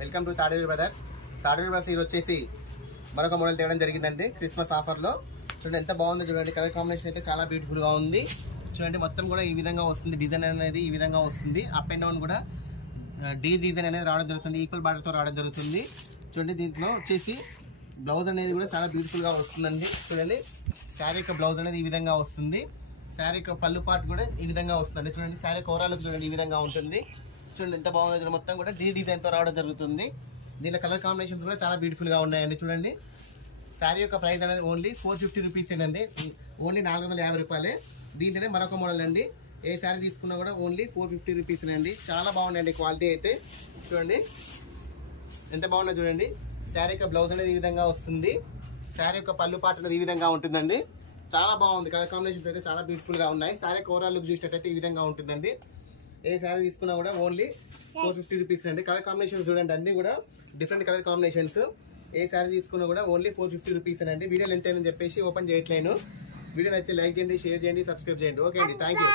Welcome to Tadevi brothers. Tadevi brothers ఇది వచ్చేసి మరొక మోడల్ తేవడం జరిగిందండి క్రిస్మస్ ఆఫర్లో. చూడండి ఎంత బాగుందో చూడండి. కలర్ కాంబినేషన్ అయితే చాలా బ్యూటిఫుల్గా ఉంది. చూడండి మొత్తం కూడా ఈ విధంగా వస్తుంది. డిజైన్ అనేది ఈ విధంగా వస్తుంది. అప్ అండ్ డౌన్ కూడా డీ డిజైన్ అనేది రావడం జరుగుతుంది. ఈక్వల్ బార్డర్తో రావడం జరుగుతుంది. చూడండి దీంట్లో వచ్చేసి బ్లౌజ్ అనేది కూడా చాలా బ్యూటిఫుల్గా వస్తుందండి. చూడండి శారీ యొక్క బ్లౌజ్ అనేది ఈ విధంగా వస్తుంది. శారీ యొక్క పళ్ళు పార్ట్ కూడా ఈ విధంగా వస్తుందండి. చూడండి శారీ ఓవరాల్ చూడండి ఈ విధంగా ఉంటుంది. చూడండి ఎంత బాగుంది. మొత్తం కూడా డీ డిజైన్తో రావడం జరుగుతుంది. దీంట్లో కలర్ కాంబినేషన్స్ కూడా చాలా బ్యూటిఫుల్గా ఉన్నాయండి. చూడండి శారీ యొక్క ప్రైస్ అనేది ఓన్లీ 450 రూపీస్ అండి. ఓన్లీ 450 రూపాయలే. దీంట్లోనే మరొక మోడల్ అండి. ఏ శారీ తీసుకున్నా కూడా ఓన్లీ 450 రూపీస్ అండి. చాలా బాగుందండి క్వాలిటీ అయితే. చూడండి ఎంత బాగుందో చూడండి. శారీ యొక్క బ్లౌజ్ అనేది ఈ విధంగా వస్తుంది. శారీ యొక్క పళ్ళు పార్ట్ అనేది ఈ విధంగా ఉంటుందండి. చాలా బాగుంది. కలర్ కాంబినేషన్స్ అయితే చాలా బ్యూటిఫుల్గా ఉన్నాయి. శారీ ఓవరాల్ లుక్ చూసినట్టయితే ఈ విధంగా ఉంటుందండి. ఏ శారీ తీసుకున్నా కూడా ఓన్లీ 450 రూపీస్ అండి. కలర్ కాంబినేషన్స్ చూడండి అన్ని కూడా డిఫరెంట్ కలర్ కాంబినేషన్స్. ఏ శారీ తీసుకున్నా కూడా ఓన్లీ 450 రూపీస్ అండి. వీడియో లెంత్ అని చెప్పేసి ఓపెన్ చేయట్లేను. వీడియో అయితే లైక్ చేయండి, షేర్ చేయండి, సబ్స్క్రైబ్ చేయండి. ఓకే అండి, థ్యాంక్ యూ.